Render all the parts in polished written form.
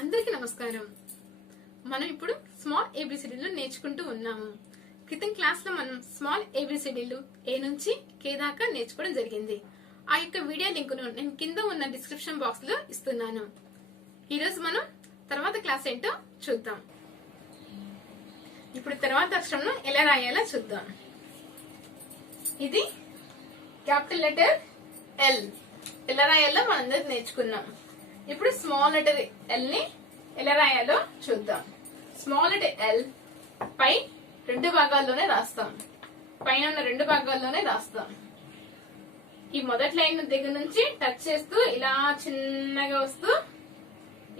అందరికీ నమస్కారం. మనం ఇప్పుడు స్మాల్ ఏబిసిడీలు నేర్చుకుంటూ ఉన్నాము. క్రితం క్లాస్ లో మనం స్మాల్ ఏబిసిడీలు ఏ నుంచి కే దాకా నేర్చుకోవడం జరిగింది. ఆ యొక్క వీడియో లింక్ ను నేను కింద ఉన్న డిస్క్రిప్షన్ బాక్స్ లో ఇస్తున్నాను. ఈ రోజు మనం తర్వాత క్లాస్ ఏంటో చూద్దాం. ఇప్పుడు తర్వాత అక్షరం ఎలా రాయాలో చూద్దాం. ఇది క్యాపిటల్ లెటర్ ఎల్ ఎలా రాయాలో మనందరం నేర్చుకున్నాం. ఇప్పుడు స్మాల్ లెటర్ ఎల్ ని ఎలా రాయాలో చూద్దాం. స్మాల్ లెటర్ ఎల్ పై రెండు భాగాల్లోనే రాస్తాం. పైన ఉన్న రెండు భాగాల్లోనే రాస్తాం. ఈ మొదటి లైన్ దగ్గర నుంచి టచ్ చేస్తూ ఇలా చిన్నగా వస్తూ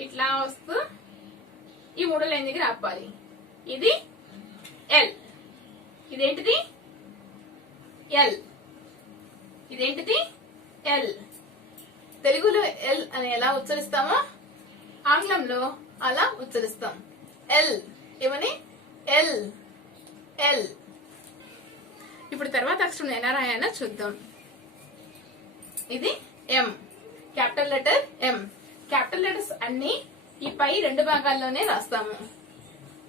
ఇట్లా వస్తూ ఈ మూడో లైన్ దగ్గర ఆపాలి. ఇది ఎల్. ఇదేంటిది ఎల్. ఇదేంటిది ఎల్. తెలుగులో ఎల్ అని ఎలా ఉచ్చరిస్తామో ఆంగ్లంలో అలా ఉచ్చరిస్తాం. ఎల్ ఏమని ఎల్ ఎల్. ఇప్పుడు తర్వాత అక్షరం ఎలా రాయాలో చూద్దాం. ఇది M. Capital letter M. Capital letters అన్ని ఈ పై రెండు భాగాల్లోనే రాస్తాము.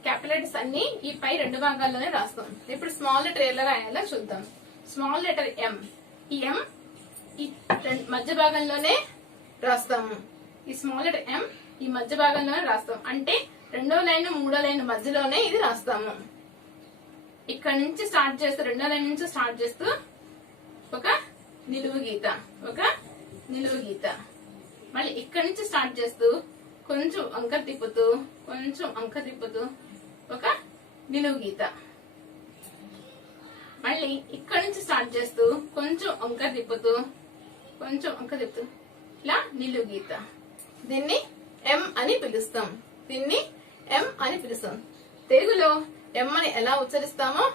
క్యాపిటల్ లెటర్స్ అన్ని ఈ పై రెండు భాగాల్లోనే రాస్తాం. ఇప్పుడు స్మాల్ లెటర్ ఎలా రాయాలో చూద్దాం. Small letter M. ఈ ఎం ఈ మధ్య భాగంలోనే రాస్తాము. ఈ స్మాల్ లెటర్ ఎం ఈ మధ్య భాగంలోనే రాస్తాం. అంటే రెండో లైన్ మూడో లైన్ మధ్యలోనే ఇది రాస్తాము. ఇక్కడ నుంచి స్టార్ట్ చేస్తూ రెండో లైన్ నుంచి స్టార్ట్ చేస్తూ ఒక నిలువు గీత, ఒక నిలువు గీత. మళ్ళీ ఇక్కడ నుంచి స్టార్ట్ చేస్తూ కొంచెం అంక తిప్పుతూ కొంచెం అంక తిప్పుతూ ఒక నిలువు గీత. మళ్ళీ ఇక్కడ నుంచి స్టార్ట్ చేస్తూ కొంచెం అంక తిప్పుతూ కొంచెం అంక తిప్పుతూ ఇలా నిలువు గీత. దీన్ని ఎం అని పిలుస్తాం. దీన్ని ఎం అని పిలుస్తాం. తెలుగులో ఎం అని ఎలా ఉచ్చరిస్తామో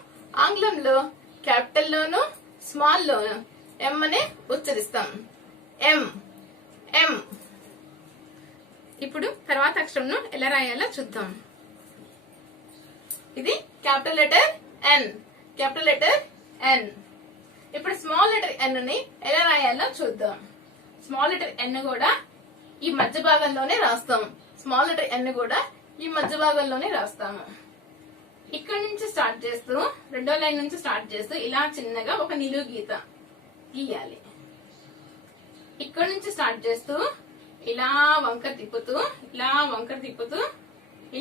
ఆంగ్లంలో క్యాపిటల్ లోను స్మాల్ లోను ఎం అనే ఉచ్చరిస్తాం. ఎం ఎం. ఇప్పుడు తర్వాత అక్షరం ఎలా రాయాలో చూద్దాం. ఇది capital letter N. Capital letter N. ఇప్పుడు స్మాల్ లెటర్ ఎన్ ని ఎలా రాయాలో చూద్దాం. స్మాల్ లెటర్ ఎన్ కూడా ఈ మధ్య భాగంలోనే రాస్తాం. స్మాల్ లెటర్ ఎన్ కూడా ఈ మధ్య భాగంలోనే రాస్తాము. ఇక్కడ నుంచి స్టార్ట్ చేస్తూ రెండో లైన్ నుంచి స్టార్ట్ చేస్తూ ఇలా చిన్నగా ఒక నిలువు గీత గీయాలి. ఇక్కడ నుంచి స్టార్ట్ చేస్తూ ఇలా వంకర తిప్పుతూ ఇలా వంకర తిప్పుతూ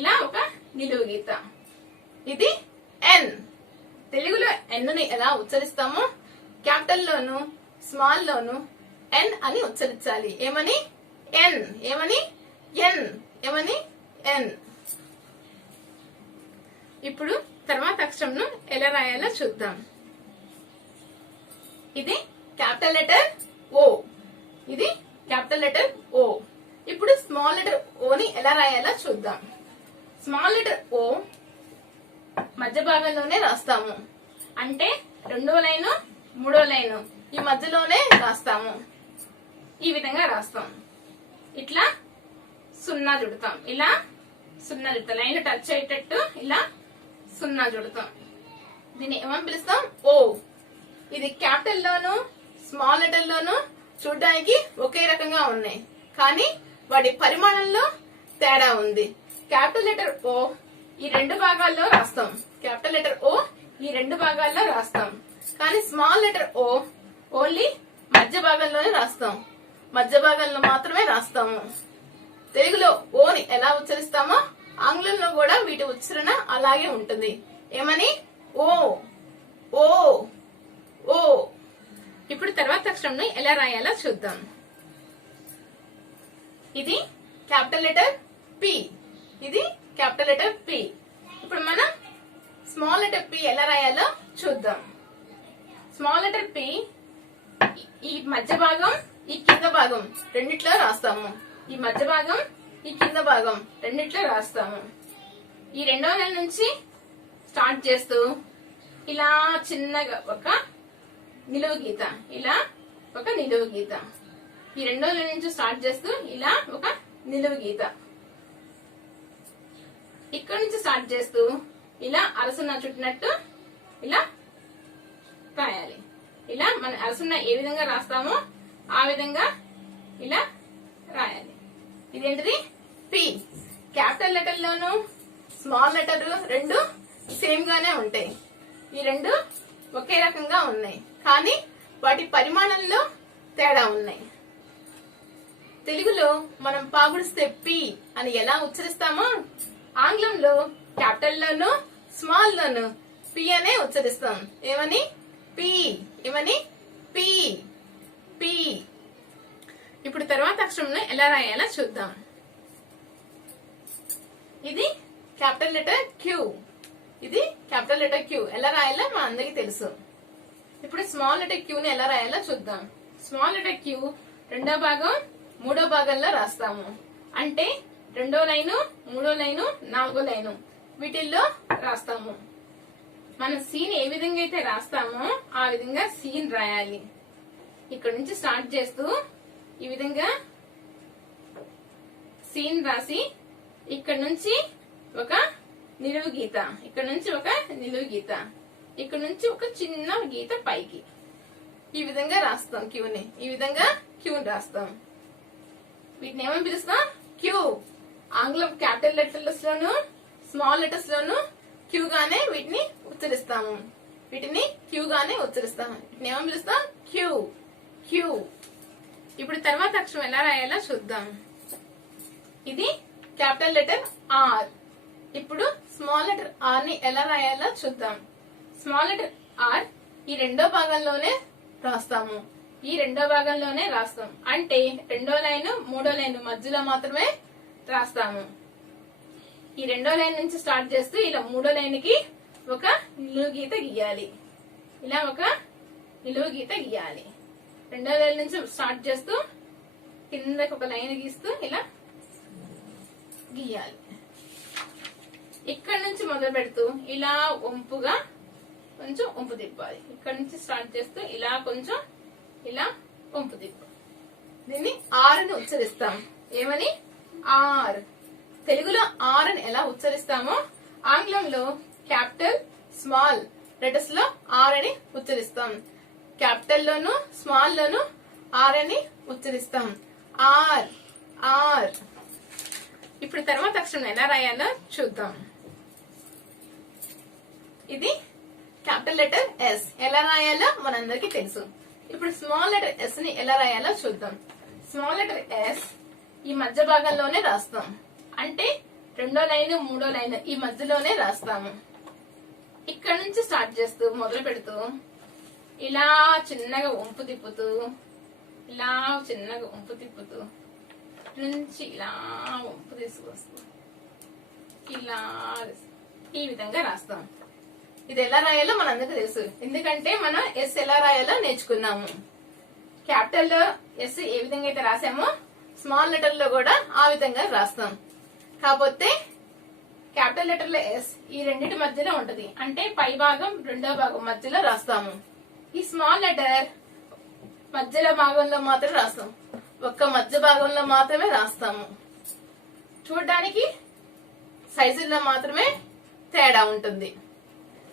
ఇలా ఒక నిలువు గీత. ఇది ఎన్. తెలుగులో ఎన్ ని ఎలా ఉచ్చరిస్తామో క్యాపిటల్ లోను స్మాల్ లోను ఎన్ అని ఉచ్చరించాలి. ఏమని ఎన్. ఏమని ఎన్. ఏమని ఎన్. ఇప్పుడు తర్వాత అక్షరం ఎలా రాయాలో చూద్దాం. ఇది క్యాపిటల్ లెటర్ ఓ. ఇది క్యాపిటల్ లెటర్ ఓ. ఇప్పుడు స్మాల్ లెటర్ ఓ ని ఎలా రాయాలో చూద్దాం. స్మాల్ లెటర్ ఓ మధ్య భాగంలోనే రాస్తాము. అంటే రెండో లైను మూడో లైను ఈ మధ్యలోనే రాస్తాము. ఈ విధంగా రాస్తాం. ఇట్లా సున్నా చుడతాం. ఇలా సున్నా చుడతాం. లైన్ టచ్ అయ్యేటట్టు ఇలా సున్నా చుడతాం. దీన్ని ఏమని పిలుస్తాం? ఓ. ఇది క్యాపిటల్ లోను స్మాల్ లెటర్ లోను చూడడానికి ఒకే రకంగా ఉన్నాయి, కానీ వాటి పరిమాణంలో తేడా ఉంది. క్యాపిటల్ లెటర్ ఓ ఈ రెండు భాగాల్లో రాస్తాం. క్యాపిటల్ లెటర్ ఓ ఈ రెండు భాగాల్లో రాస్తాం. కానీ స్మాల్ లెటర్ ఓ ఓన్లీ మధ్య భాగంలోనే రాస్తాం. మధ్య భాగంలో మాత్రమే రాస్తాము. తెలుగులో ఓని ఎలా ఉచ్చరిస్తామో ఆంగ్లంలో కూడా వీటి ఉచ్చరణ అలాగే ఉంటుంది. ఏమని ఓ ఓ ఓ. ఇప్పుడు తర్వాత అక్షరం ఎలా రాయాలో చూద్దాం. ఇది క్యాపిటల్ లెటర్ పి. ఇది క్యాపిటల్ లెటర్ పి. ఇప్పుడు మనం స్మాల్ లెటర్ పి ఎలా రాయాలో చూద్దాం. స్మాల్ లెటర్ పి ఈ మధ్య భాగం ఈ కింద భాగం రెండిట్లో రాస్తాము. ఈ మధ్య భాగం ఈ కింద భాగం రెండిట్లో రాస్తాము. ఈ రెండో లైన్ నుంచి స్టార్ట్ చేస్తూ ఇలా చిన్నగా ఒక నిలువు గీత. ఇలా ఒక నిలువు గీత. ఈ రెండో లైన్ నుంచి స్టార్ట్ చేస్తూ ఇలా ఒక నిలువు గీత. ఇక్కడ నుంచి స్టార్ట్ చేస్తూ ఇలా అరసున్న చుట్టినట్టు ఇలా రాయాలి. ఇలా మన అరసున్న ఏ విధంగా రాస్తామో ఆ విధంగా ఇలా రాయాలి. ఇదేంటిది పి. క్యాపిటల్ లెటర్ లోను స్మాల్ లెటర్ రెండు సేమ్ గానే ఉంటాయి. ఈ రెండు ఒకే రకంగా ఉన్నాయి, కానీ వాటి పరిమాణంలో తేడా ఉన్నాయి. తెలుగులో మనం పాగుడిస్తే పి అని ఎలా ఉచ్చరిస్తామో ఆంగ్లంలో క్యాపిటల్ లోను స్మాల్ లోను పి అనే ఉచ్చరిస్తాం. ఏమని? పి. ఏమని? పి. పి. ఇప్పుడు తర్వాత అక్షరం ఎలా రాయాలో చూద్దాం. ఇది క్యాపిటల్ లెటర్ క్యూ. ఇది క్యాపిటల్ లెటర్ క్యూ. ఎలా రాయాలో మా అందరికి తెలుసు. ఇప్పుడు స్మాల్ లెటర్ క్యూని ఎలా రాయాలో చూద్దాం. స్మాల్ లెటర్ క్యూ రెండో భాగం మూడో భాగంలో రాస్తాము. అంటే రెండో లైను, మూడో లైను, నాలుగో లైను వీటిల్లో రాస్తాము. మనం సీన్ ఏ విధంగా అయితే రాస్తామో ఆ విధంగా సీన్ రాయాలి. ఇక్కడ నుంచి స్టార్ట్ చేస్తూ ఈ విధంగా సీన్ రాసి ఇక్కడ నుంచి ఒక నిలువు గీత, ఇక్కడ నుంచి ఒక నిలువు గీత, ఇక్కడ నుంచి ఒక చిన్న గీత పైకి ఈ విధంగా రాస్తాం. క్యూని ఈ విధంగా క్యూని రాస్తాం. వీటిని ఏమని పిలుస్తాం? క్యూ. ఆంగ్లం క్యాపిటల్ లెటర్స్ లోను స్మాల్ లెటర్స్ లోను క్యూ గానే వీటిని ఉచ్చరిస్తాము. వీటిని క్యూ గానే ఉచ్చరిస్తాము. వీటిని ఏమని పిలుస్తాం? క్యూ. క్యూ. ఇప్పుడు తర్వాత అక్షరం ఎలా రాయాలో చూద్దాం. ఇది క్యాపిటల్ లెటర్ ఆర్. ఇప్పుడు స్మాల్ లెటర్ ఆర్ ని ఎలా రాయాలో చూద్దాం. స్మాల్ లెటర్ ఆర్ ఈ రెండో భాగంలోనే రాస్తాము. ఈ రెండో భాగంలోనే రాస్తాం. అంటే రెండో లైన్ మూడో లైన్ మధ్యలో మాత్రమే రాస్తాము. ఈ రెండో లైన్ నుంచి స్టార్ట్ చేస్తూ ఇలా మూడో లైన్ కి ఒక నిలువు గీత గీయాలి. ఇలా ఒక నిలువు గీత గీయాలి. రెండో లైన్ నుంచి స్టార్ట్ చేస్తూ కిందకి ఒక లైన్ గీస్తూ ఇలా గీయాలి. ఇక్కడ నుంచి మొదలు పెడుతూ ఇలా వంపుగా కొంచెం వంపు తిప్పాలి. ఇక్కడ నుంచి స్టార్ట్ చేస్తూ ఇలా కొంచెం ఇలా వంపు తిప్పాలి. దీన్ని ఆర్ అని ఉచ్చరిస్తాం. ఏమని? ఆర్. తెలుగులో ఆర్ అని ఎలా ఉచ్చరిస్తామో ఆంగ్లంలో క్యాపిటల్ స్మాల్ లెటర్స్ లో ఆర్ అని ఉచ్చరిస్తాం. క్యాపిటల్ లోను స్మాల్ లోను ఆర్ అని ఉచ్చరిస్తాం. ఆర్. ఆర్. ఇప్పుడు తర్వాత అక్షరం ఎలా రాయాలో చూద్దాం. ఇది క్యాపిటల్ లెటర్ ఎస్. ఎలా రాయాలో మనందరికి తెలుసు. ఇప్పుడు స్మాల్ లెటర్ ఎస్ ని ఎలా రాయాలో చూద్దాం. స్మాల్ లెటర్ ఎస్ ఈ మధ్య భాగంలోనే రాస్తాం. అంటే రెండో లైన్ మూడో లైన్ ఈ మధ్యలోనే రాస్తాము. ఇక్కడ నుంచి స్టార్ట్ చేస్తూ మొదలు పెడుతూ ఇలా చిన్నగా వంపు తిప్పుతూ ఇలా చిన్నగా వంపు తిప్పుతూ నుంచి ఇలా వంపు తీసుకొస్తూ ఇలా ఈ విధంగా రాస్తాం. ఇది ఎలా రాయాలో మనందరికీ తెలుసు. ఎందుకంటే మనం ఎస్ ఎలా రాయాలో నేర్చుకున్నాము. క్యాపిటల్ లో ఎస్ ఏ విధంగా అయితే రాసామో స్మాల్ లెటర్ లో కూడా ఆ విధంగా రాస్తాం. కాకపోతే క్యాపిటల్ లెటర్ లో ఎస్ ఈ రెండింటి మధ్యలో ఉంటది. అంటే పై భాగం రెండో భాగం మధ్యలో రాస్తాము. ఈ స్మాల్ లెటర్ మధ్యలో భాగంలో మాత్రం రాస్తాం. ఒక్క మధ్య భాగంలో మాత్రమే రాస్తాము. చూడడానికి సైజుల్లో మాత్రమే తేడా ఉంటుంది.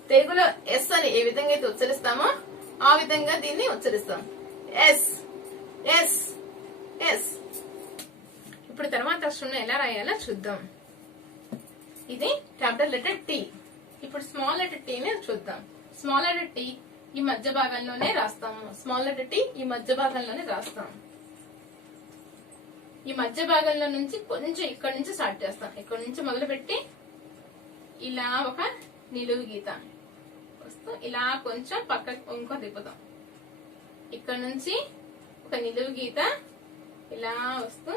తెలుగులో ఎస్ అని ఏ విధంగా అయితే ఉచ్చరిస్తామో ఆ విధంగా దీన్ని ఉచ్చరిస్తాం. ఎస్. ఎస్. ఎస్. ఇప్పుడు తర్వాత అక్షరం ఎలా రాయాలో చూద్దాం. ఇది క్యాపిటల్ లెటర్ టీ. ఇప్పుడు స్మాల్ లెటర్ టీని చూద్దాం. స్మాల్ లెటర్ టీ ఈ మధ్య భాగంలోనే రాస్తాము. స్మాల్ లెటర్ టీ ఈ మధ్య భాగంలోనే రాస్తాం. ఈ మధ్య భాగంలో నుంచి కొంచెం ఇక్కడ నుంచి స్టార్ట్ చేస్తాం. ఇక్కడ నుంచి మొదలు పెట్టి ఇలా ఒక నిలువు గీత వస్తూ ఇలా కొంచెం పక్కకు ఇంకో తిప్పుతాం. ఇక్కడ నుంచి ఒక నిలువు గీత ఇలా వస్తూ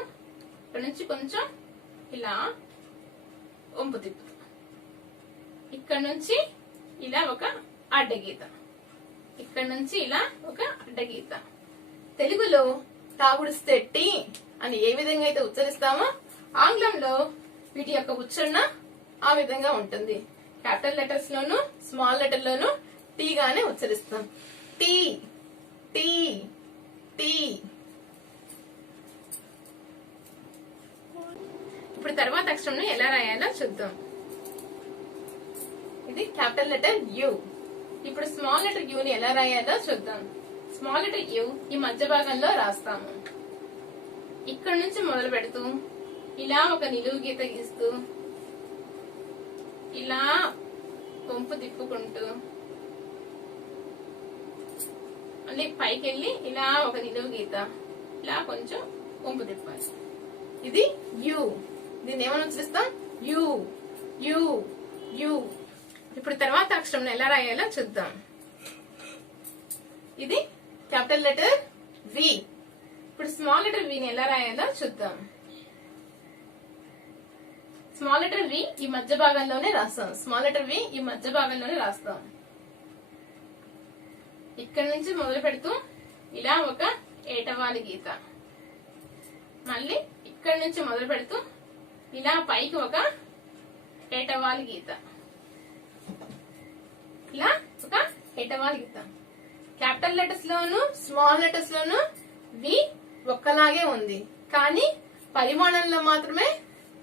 ఇక్కడ నుంచి కొంచెం ఇలా వంపు తిప్పుతాం. ఇక్కడ నుంచి ఇలా ఒక అడ్డగీత, ఇక్కడ నుంచి ఇలా ఒక అడ్డగీత. తెలుగులో తాగుడిస్తే టీ అని ఏ విధంగా అయితే ఉచ్చరిస్తామో ఆంగ్లంలో వీటి యొక్క ఉచ్చారణ ఆ విధంగా ఉంటుంది. క్యాపిటల్ లెటర్స్ లోను స్మాల్ లెటర్ లోను టీ గానే ఉచ్చరిస్తాం. టీ. టీ. టీ. ఇప్పుడు తర్వాత అక్షరం ఎలా రాయాలో చూద్దాం. ఇది క్యాపిటల్ లెటర్ యు. ఇప్పుడు స్మాల్ లెటర్ యు ని ఎలా రాయాలో చూద్దాం. స్మాల్ లెటర్ యు ఈ మధ్య భాగంలో రాస్తాము. ఇక్కడ నుంచి మొదలు పెడుతూ ఇలా ఒక నిలువు గీత గీస్తూ ఇలా వంపు తిప్పుకుంటూ మళ్ళీ పైకి వెళ్ళి ఇలా ఒక నిలువు గీత ఇలా కొంచెం వంపు తిప్పాలి. ఇది యు. దీన్ని ఏమని ఉచ్చరిస్తాం? You you you. ఇప్పుడు తర్వాత అక్షరం ఎలా రాయాలో చూద్దాం. ఇది క్యాపిటల్ లెటర్ వి. ఇప్పుడు స్మాల్ లెటర్ విని ఎలా రాయాలో చూద్దాం. స్మాల్ లెటర్ వి ఈ మధ్య భాగంలోనే రాస్తాం. స్మాల్ లెటర్ వి ఈ మధ్య భాగంలోనే రాస్తాం. ఇక్కడ నుంచి మొదలు పెడుతూ ఇలా ఒక ఏటవాలి గీత, మళ్ళీ ఇక్కడ నుంచి మొదలు పెడుతూ ఇలా పైకి ఒక ఏటవాలి గీత, ఇలా ఒక ఏటవాలి గీత. క్యాపిటల్ లెటర్స్ లోను స్మాల్ లెటర్స్ లోను వి ఒక్కలాగే ఉంది, కానీ పరిమాణంలో మాత్రమే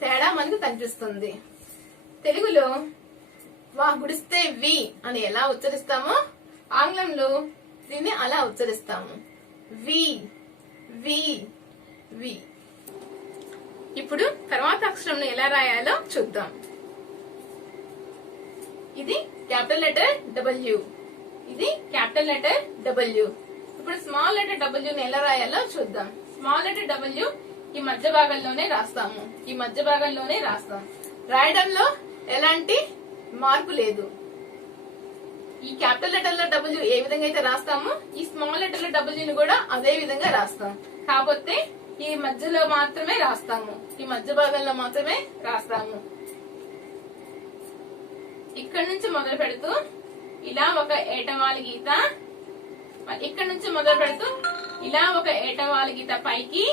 తేడా మనకు కనిపిస్తుంది. తెలుగులో వా గుడిస్తే వి అని ఎలా ఉచ్చరిస్తామో ఆంగ్లంలో దీన్ని అలా ఉచ్చరిస్తాము. వి వి వి. ఇప్పుడు తర్వాత అక్షరం ఎలా రాయాలో చూద్దాం. ఇది క్యాపిటల్ లెటర్ డబ్ల్యూ. ఇది క్యాపిటల్ లెటర్ డబ్ల్యూ. ఇప్పుడు స్మాల్ లెటర్ డబ్ల్యూ ని ఎలా రాయాలో చూద్దాం. స్మాల్ లెటర్ డబ్ల్యూ ఈ మధ్య భాగంలోనే రాస్తాము. ఈ మధ్య భాగంలోనే రాస్తాం. రాయడంలో ఎలాంటి మార్పు లేదు. ఈ క్యాపిటల్ లెటర్ లో డబ్ల్యూ ఏ విధంగా అయితే రాస్తామో ఈ స్మాల్ లెటర్ లో డబ్ల్యూ ని కూడా అదే విధంగా రాస్తాం. కాకపోతే ఈ మధ్యలో మాత్రమే రాస్తాము. ఈ మధ్య భాగంలో మాత్రమే రాస్తాము. ఇక్కడ నుంచి మొదలు పెడుతూ ఇలా ఒక ఏటవాలి గీత, ఇక్కడ నుంచి మొదలు పెడుతూ ఇలా ఒక ఏటవాలి గీత పైకి,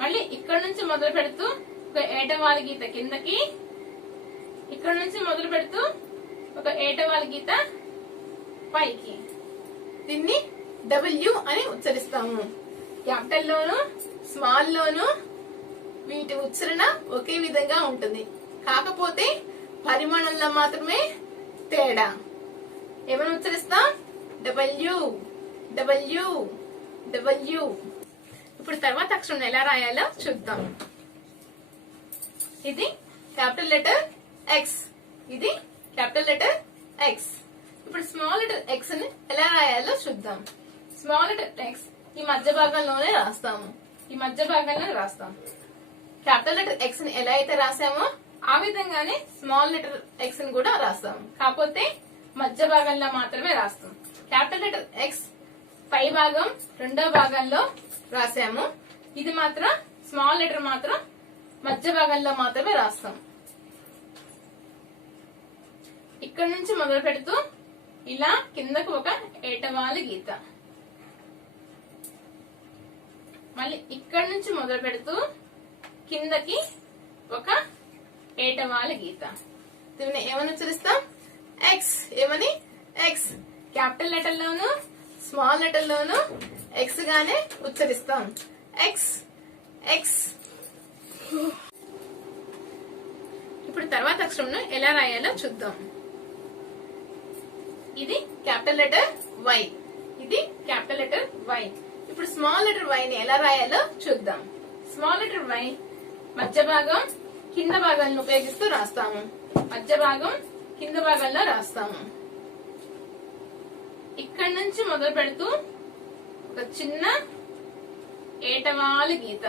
మళ్ళీ ఇక్కడ నుంచి మొదలు పెడుతూ ఒక ఏటవాలి గీత కిందకి, ఇక్కడ నుంచి మొదలు పెడుతూ ఒక ఏటవాలి గీత పైకి. దీన్ని డబ్ల్యూ అని ఉచ్చరిస్తాము. క్యాపిటల్ లోను స్మాల్ లోను వీటి ఉచ్చరణ ఒకే విధంగా ఉంటుంది, కాకపోతే పరిమాణంలో మాత్రమే తేడా. ఏమని ఉచ్చరిస్తాం? W W W. ఇప్పుడు తర్వాత అక్షరం ఎలా రాయాలో చూద్దాం. ఇది క్యాపిటల్ లెటర్ ఎక్స్. ఇది క్యాపిటల్ లెటర్ ఎక్స్. ఇప్పుడు స్మాల్ లెటర్ ఎక్స్ ని ఎలా రాయాలో చూద్దాం. స్మాల్ లెటర్ ఎక్స్ ఈ మధ్య భాగంలోనే రాస్తాము. ఈ మధ్య భాగంలో రాస్తాం. క్యాపిటల్ లెటర్ ఎక్స్ ని ఎలా అయితే రాసామో ఆ విధంగానే స్మాల్ లెటర్ ఎక్స్ ని కూడా రాస్తాం, కాకపోతే మధ్య భాగంలో మాత్రమే రాస్తాం. క్యాపిటల్ లెటర్ ఎక్స్ పై భాగం రెండో భాగంలో రాసాము. ఇది మాత్రం స్మాల్ లెటర్ మాత్రం మధ్య భాగంలో మాత్రమే రాస్తాం. ఇక్కడ నుంచి మొదలు పెడుతూ ఇలా కిందకు ఒక ఏటవాలి గీత, మళ్ళీ ఇక్కడ నుంచి మొదలు పెడుతూ కిందకి ఒక ఏటవాలి గీత. దీన్ని ఏమని ఉచ్చరిస్తాం? ఎక్స్. ఏమని? ఎక్స్. క్యాపిటల్ లెటర్ లోను స్మాల్ లెటర్ లోను ఎక్స్ గానే ఉచ్చరిస్తాం. X X. ఇప్పుడు తర్వాత అక్షరం ఎలా రాయాలో చూద్దాం. ఇది క్యాపిటల్ లెటర్ వై. ఇది క్యాపిటల్ లెటర్ వై. ఇప్పుడు స్మాల్ లెటర్ వై ని ఎలా రాయాలో చూద్దాం. స్మాల్ లెటర్ వై మధ్య భాగం కింద భాగాలను ఉపయోగిస్తూ రాస్తాము. మధ్య భాగం కింద భాగంలో రాస్తాము. ఇక్కడ నుంచి మొదలు పెడుతూ ఒక చిన్న ఏటవాలి గీత,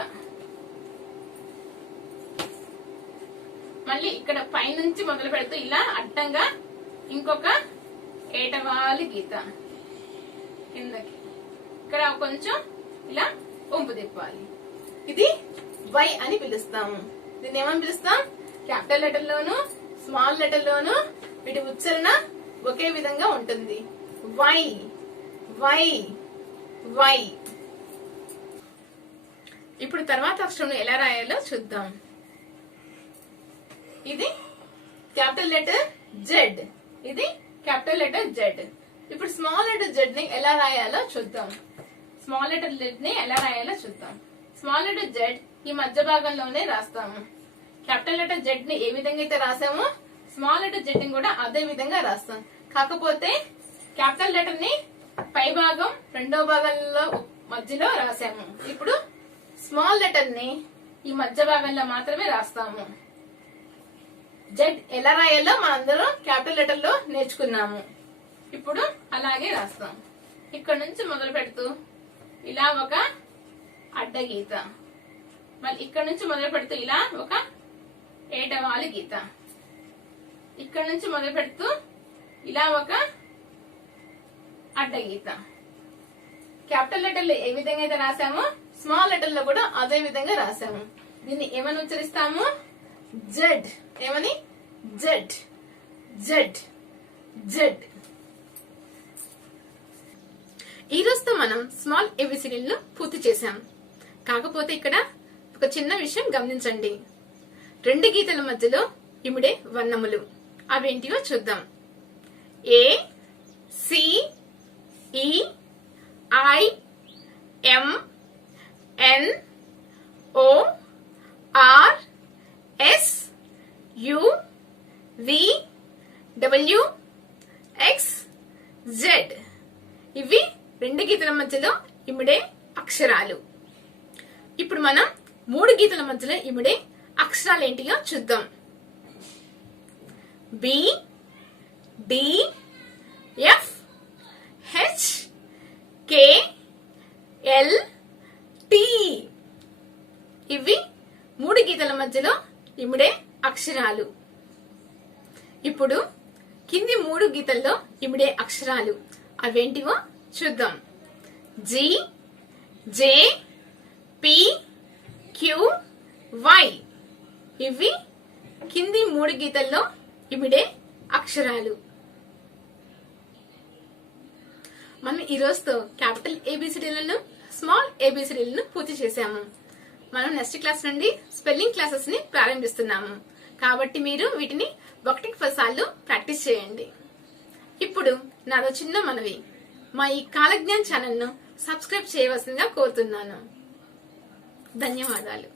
మళ్ళీ ఇక్కడ పైనుంచి మొదలు పెడుతూ ఇలా అడ్డంగా ఇంకొక ఏటవాలి గీత కిందకి, ఇక్కడ కొంచెం ఇలా వంపు తిప్పాలి. ఇది వై అని పిలుస్తాము. దీన్ని ఏమని పిలుస్తాం? క్యాపిటల్ లెటర్ లోను స్మాల్ లెటర్ లోను వీటి ఉచ్చరణ ఒకే విధంగా ఉంటుంది. Y Y Y. ఇప్పుడు తర్వాత అక్షరం ఎలా రాయాలో చూద్దాం. ఇది క్యాపిటల్ లెటర్ జెడ్. ఇది క్యాపిటల్ లెటర్ జెడ్. ఇప్పుడు స్మాల్ లెటర్ జెడ్ ని ఎలా రాయాలో చూద్దాం. స్మాల్ లెటర్ జెడ్ ని ఎలా రాయాలో చూద్దాం. స్మాల్ లెటర్ జెడ్ ఈ మధ్య భాగంలోనే రాస్తాము. క్యాపిటల్ లెటర్ జెడ్ ని ఏ విధంగా అయితే రాసామో స్మాల్ లెటర్ జెడ్ ని కూడా అదే విధంగా రాస్తాం, కాకపోతే క్యాపిటల్ లెటర్ ని పై భాగం రెండో భాగంలో మధ్యలో రాసాము. ఇప్పుడు స్మాల్ లెటర్ ని ఈ మధ్య భాగంలో మాత్రమే రాస్తాము. జెడ్ ఎలా రాయాలో మనందరం క్యాపిటల్ లెటర్ లో నేర్చుకున్నాము. ఇప్పుడు అలాగే రాస్తాం. ఇక్కడ నుంచి మొదలు పెడుతూ ఇలా ఒక అడ్డగీత, మళ్ళీ ఇక్కడ నుంచి మొదలు పెడుతూ ఇలా ఒక ఏటవాలు గీత, ఇక్కడ నుంచి మొదలు పెడుతూ ఇలా ఒక అడ్డగీత. క్యాపిటల్ లెటర్ లో ఏ విధంగా అయితే రాసామో స్మాల్ లెటర్ లో కూడా అదే విధంగా రాసాము. దీన్ని ఏమని ఉచ్చరిస్తాము? జెడ్. ఏమని? Z Z Z. ఈ రోజుతో మనం స్మాల్ ఏబిసిడీలను పూర్తి చేశాం. కాకపోతే ఇక్కడ ఒక చిన్న విషయం గమనించండి. రెండు గీతల మధ్యలో ఇమిడే వర్ణములు అవేంటివో చూద్దాం. A, C, E, I, M, N, O, R, S, U, V, W, X, Z. ఇవి రెండు గీతల మధ్యలో ఇమిడే అక్షరాలు. ఇప్పుడు మనం మూడు గీతల మధ్యలో ఇమిడే అక్షరాలు ఏంటియో చూద్దాం. బి, డి, ఎఫ్, హెచ్, కే, ఎల్, టి. ఇవి మూడు గీతల మధ్యలో ఇమిడే అక్షరాలు. ఇప్పుడు కింది మూడు గీతల్లో ఇమిడే అక్షరాలు అవేంటివో చూద్దాం. G, J, P, Q, Y. ఇవి కింది మూడు గీతల్లో ఇమిడే అక్షరాలు. మనం ఈ రోజుతో క్యాపిటల్ ఏబిసిడీలను స్మాల్ ఏబిసిడీలను పూర్తి చేశాము. మనం నెక్స్ట్ క్లాస్ నుండి స్పెల్లింగ్ క్లాసెస్ ని ప్రారంభిస్తున్నాము. కాబట్టి మీరు వీటిని 1-10 సార్లు ప్రాక్టీస్ చేయండి. ఇప్పుడు నాదో చిన్న మనవి, మా ఈ కాలజ్ఞాన్ ఛానల్ ను సబ్స్క్రైబ్ చేయవలసిందిగా కోరుతున్నాను. ధన్యవాదాలు.